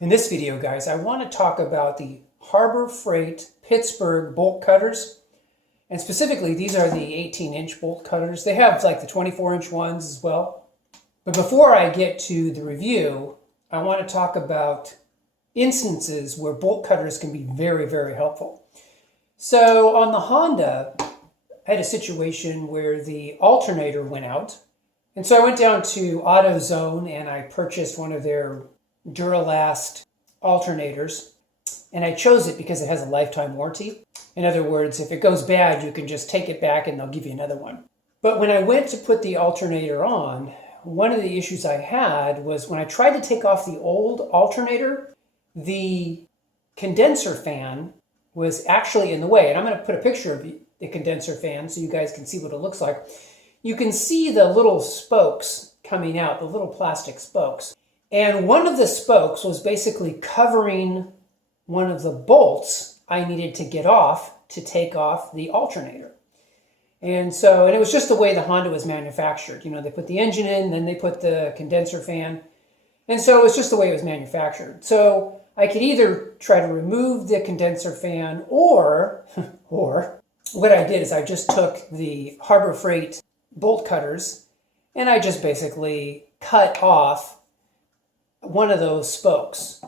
In this video, guys, I want to talk about the Harbor Freight Pittsburgh bolt cutters. And specifically, these are the 18-inch bolt cutters. They have like the 24-inch ones as well. But before I get to the review, I want to talk about instances where bolt cutters can be very, very helpful. So on the Honda, I had a situation where the alternator went out. And so I went down to AutoZone and I purchased one of their Duralast alternators, and I chose it because it has a lifetime warranty. In other words, if it goes bad, you can just take it back and they'll give you another one. But when I went to put the alternator on, one of the issues I had was when I tried to take off the old alternator, the condenser fan was actually in the way. And I'm going to put a picture of the condenser fan so you guys can see what it looks like. You can see the little spokes coming out, the little plastic spokes. And one of the spokes was basically covering one of the bolts I needed to get off to take off the alternator. And it was just the way the Honda was manufactured. You know, they put the engine in, then they put the condenser fan. And so it was just the way it was manufactured. So I could either try to remove the condenser fan or what I did is I just took the Harbor Freight bolt cutters and I just basically cut off one of those spokes.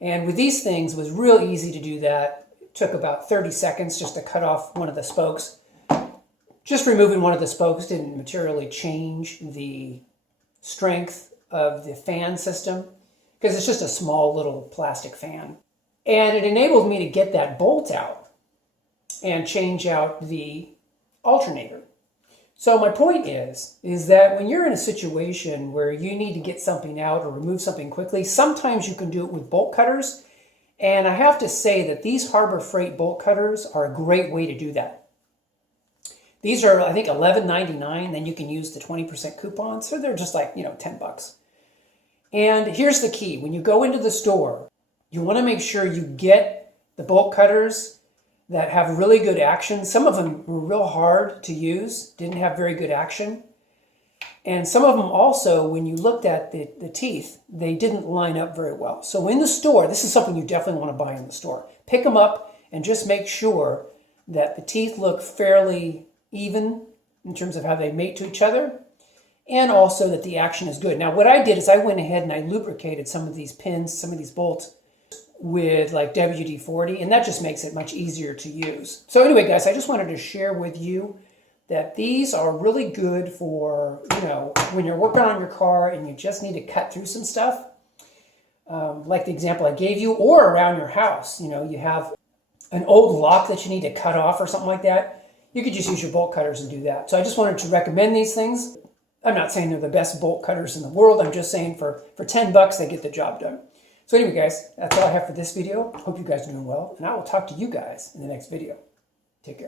And with these things, it was real easy to do that. It took about 30 seconds just to cut off one of the spokes. Just removing one of the spokes didn't materially change the strength of the fan system because it's just a small little plastic fan. And it enabled me to get that bolt out and change out the alternator. So my point is that when you're in a situation where you need to get something out or remove something quickly, sometimes you can do it with bolt cutters. And I have to say that these Harbor Freight bolt cutters are a great way to do that. These are, I think, $11.99. Then you can use the 20% coupon. So they're just like, $10. And here's the key. When you go into the store, you want to make sure you get the bolt cutters that have really good action. Some of them were real hard to use, didn't have very good action. And some of them also, when you looked at the teeth, they didn't line up very well. So in the store, this is something you definitely want to buy in the store. Pick them up and just make sure that the teeth look fairly even in terms of how they mate to each other, and also that the action is good. Now what I did is I went ahead and I lubricated some of these pins, some of these bolts, with like WD-40, and that just makes it much easier to use. So anyway, guys, I just wanted to share with you that these are really good for, when you're working on your car and you just need to cut through some stuff, like the example I gave you, or around your house. You have an old lock that you need to cut off or something like that. You could just use your bolt cutters and do that. So I just wanted to recommend these things. I'm not saying they're the best bolt cutters in the world. I'm just saying for $10, they get the job done. So anyway, guys, that's all I have for this video. Hope you guys are doing well, and I will talk to you guys in the next video. Take care.